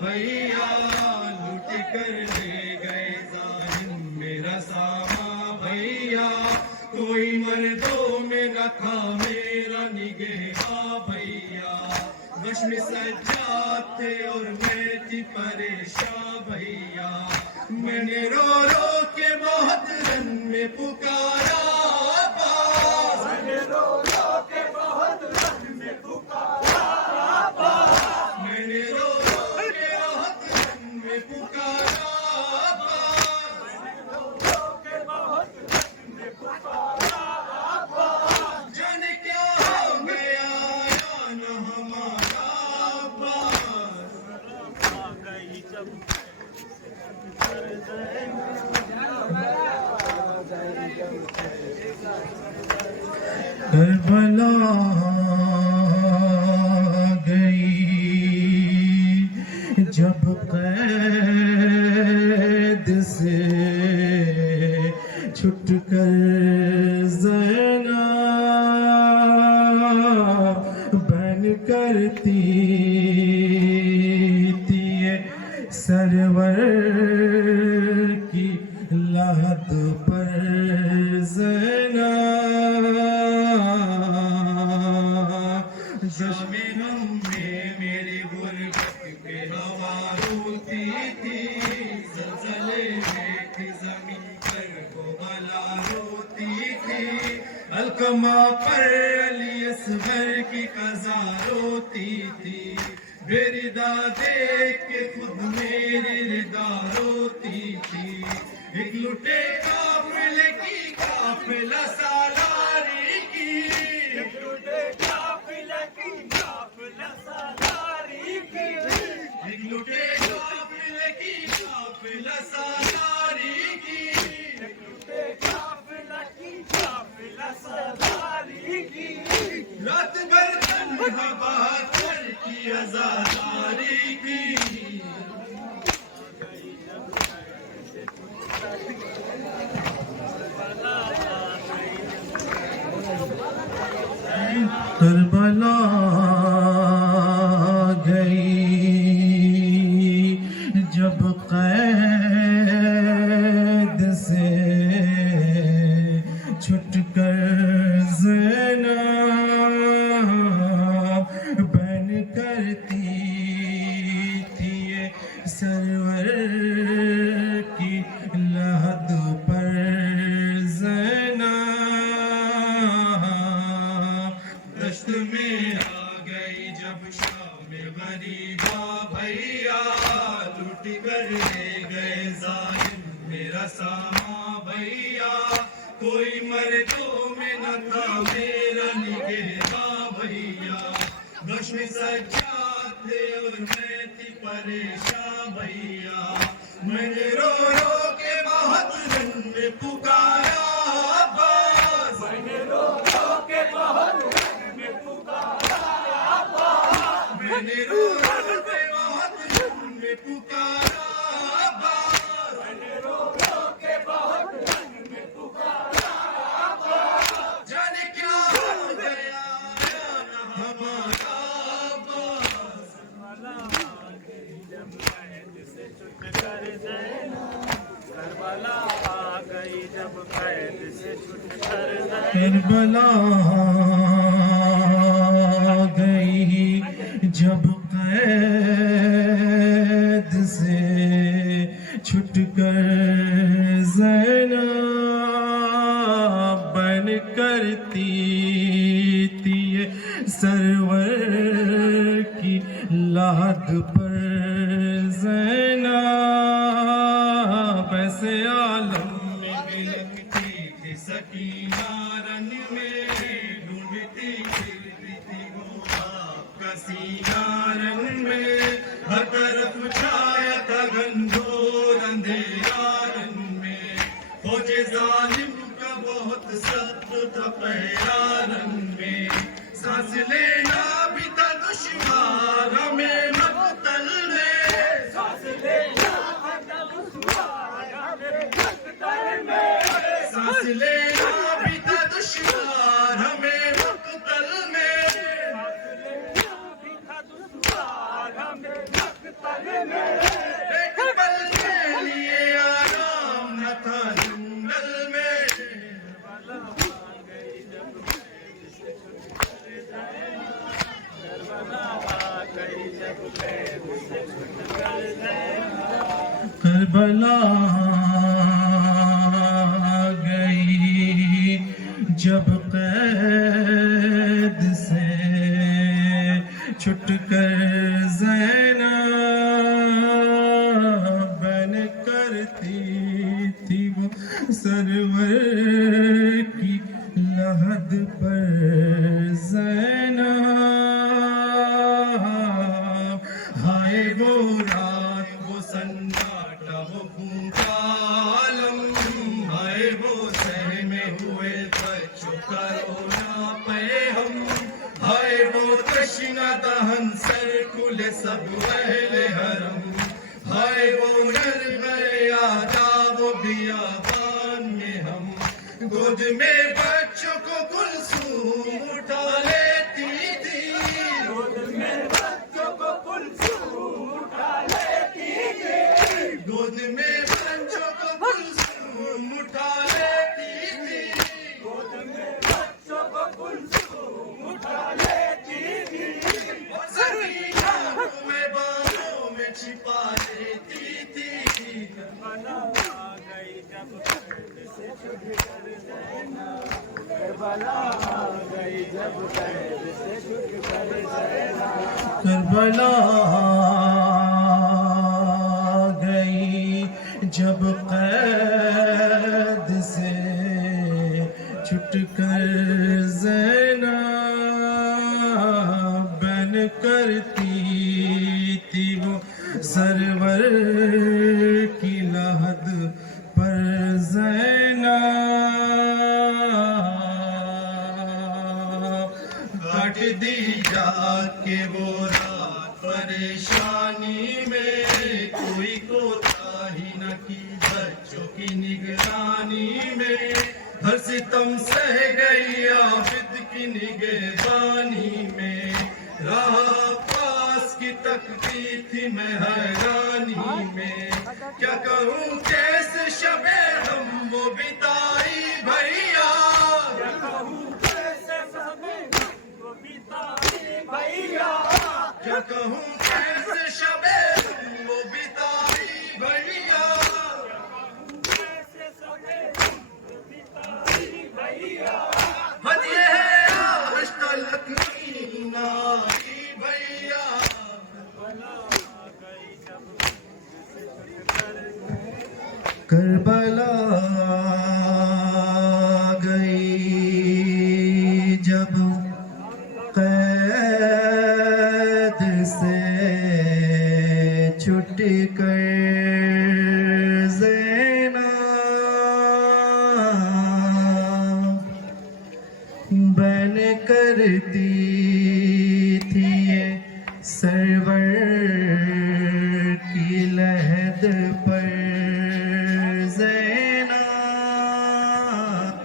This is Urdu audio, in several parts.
بھیا لوٹ کر لے گئے ظالم میرا ساما بھیا کوئی مردوں میں نہ تھا میرا نگہباں بھیا غش میں سجاد تھے اور میں تھی پریشان بھیا میں نے رو رو کے بہت رن میں پکارا عباس میں نے رو رو کے بہت رن میں پکارا عباس میں نے رو رو کے بہت رن میں پکارا عباس میں نے رو رو کے بہت رن میں پکارا عباس جانے کیا ہو گیا یا نہ ہمارا عباس آ گئی جب کربلا گئی جب قید سے چھٹ کر زینب بن کرتی تھی سرور کی لحد پر زینب جشن غم میں میری غربت پہ ہوا روتی تھی زلزلے میں تھی زمین پر وہ بلا روتی تھی القمہ پر علی اصغر کی قضا روتی تھی میری دیکھ کے خود میری ردا روتی تھی ایک لٹے قافلے کی قافلہ سالاری کی ایک لٹے قافلے کی قافلہ سالاری کی ایک لٹے قافلے کی قافلہ سالاری کی ایک لٹے قافلہ کی قافلہ سالاری کی رات بھر تنہا بہادر کی عزاداری کی کربلا گئی جب قید سے چھٹ کر زینب بن کرتی تھی سرور کی لحد پر زینب دشت میں آ گئی جب شام غریبا بھیا لوٹ کر لے گئے ظالم میرا ساما بھیا کوئی مردوں میں نہ تھا میرا نگہباں بھیا غش میں سجاد تھے اور میں تھی پریشان بھیا میں نے رو رو کے بہت رن میں پکارا عباس میں نے رو رو کے بہت رن میں پکارا عباس میں نے رو رو کے بہت رن میں پکارا عباس میں نے رو رو کے بہت رن میں پکارا عباس جانے کیا ہو گیا یا نہ ہمارا عباس کربلا آ گئی جب قید سے چھٹ کر کربلا گئی جب قید سے چھٹ کر زینب بن کرتی تھی سرور کی لحد پر زینب ایسے عالم میں بھی لگتی تھی سکینہ رن میں ڈھونڈتی پھرتی تھی وہ آپ کا سینہ رن میں ہر طرف چھایا تھا گھنگھور اندھیرا رن میں فوج ظالم کا بہت سخت تھا پہرا رن میں سانس لینا بھی تھا دشوار ہمیں مقتل میں سانس لینا ایک پل کے لیے آرام نہ تھا جنگل میں کربلا گئی جب قید سے چھٹ کر زینب بن کرتی تھی وہ سرور کی لحد پر زینب ہائے وہ رات وہ سناٹا وہ بھوکا عالم ہائے وہ سہمے ہوئے بچوں کا رونا پہ ہم ہائے وہ تشنہ دہن سر کھلے سب اہل حرم ہائے وہ نرغے آداب و بیابان میں ہم گود میں بچوں کو کلثوم اٹھا لیتی تھی گود میں بچوں کو کلثوم اٹھا لیتی تھی گود میں بچوں کو کلثوم اٹھا لیتی تھی گود میں بچوں کو کلثوم اٹھا لیتی تھی اور سکینہ میں بالوں میں چھپا لیتی تھی کربلا گئی جب قید سے چھٹ کر زینب کربلا گئی جب قید سے چھٹ کر زینب کربلا گئی جب قید سے چھٹ کر زینب بن کرتی تھی وہ سرور کی لحد پر زینب کاٹ دی جا کے وہ رات پریشانی میں کوئی کوتاہی نہ کی بچوں کی نگرانی میں ہر ستم سہ گئی عابد کی نگہبانی میں راہ پاس کی تکتی تھی میں حیرانی میں کیا کہوں کیسے شب ہم وہ بتائی بھیا کیا کہوں کیسے شب ہم وہ بتائی بھیا کیا کہوں کیسے شب ہم وہ بتائی بھیا ہدیے آج تلک نائی بھیا کربلا گئی جب قید سے چھٹ کر زینب بن کرتی تھی یہ سرور کی لحد پر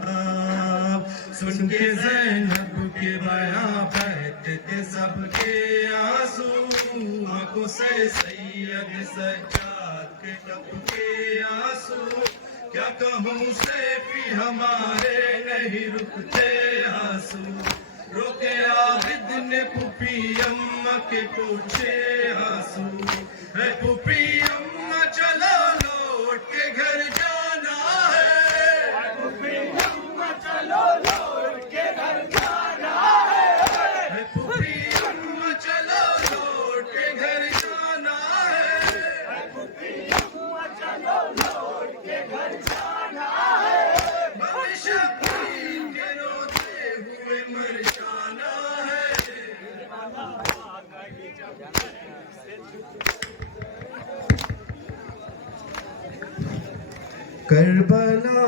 زینب سن کے زینب کے بیاں بہتے تھے سب کے آنسو آنکھوں سے سید سجاد کے ٹپ کے آنسو کیا کہوں سیفی ہمارے نہیں رکتے آنسو روکے عابد نے پھوپھی اماں کے پوچھے آنسو اے پھوپھی اماں چلو لوٹ کے گھر جانا ہے اے پھوپھی اماں چلو لوٹ کے گھر جانا ہے اے پھوپھی اماں چلو لوٹ کے گھر جانا ہے اے پھوپھی اماں چلو لوٹ کے گھر جانا ہے شبیر کے روتے ہوئے مر جانا ہے کربلا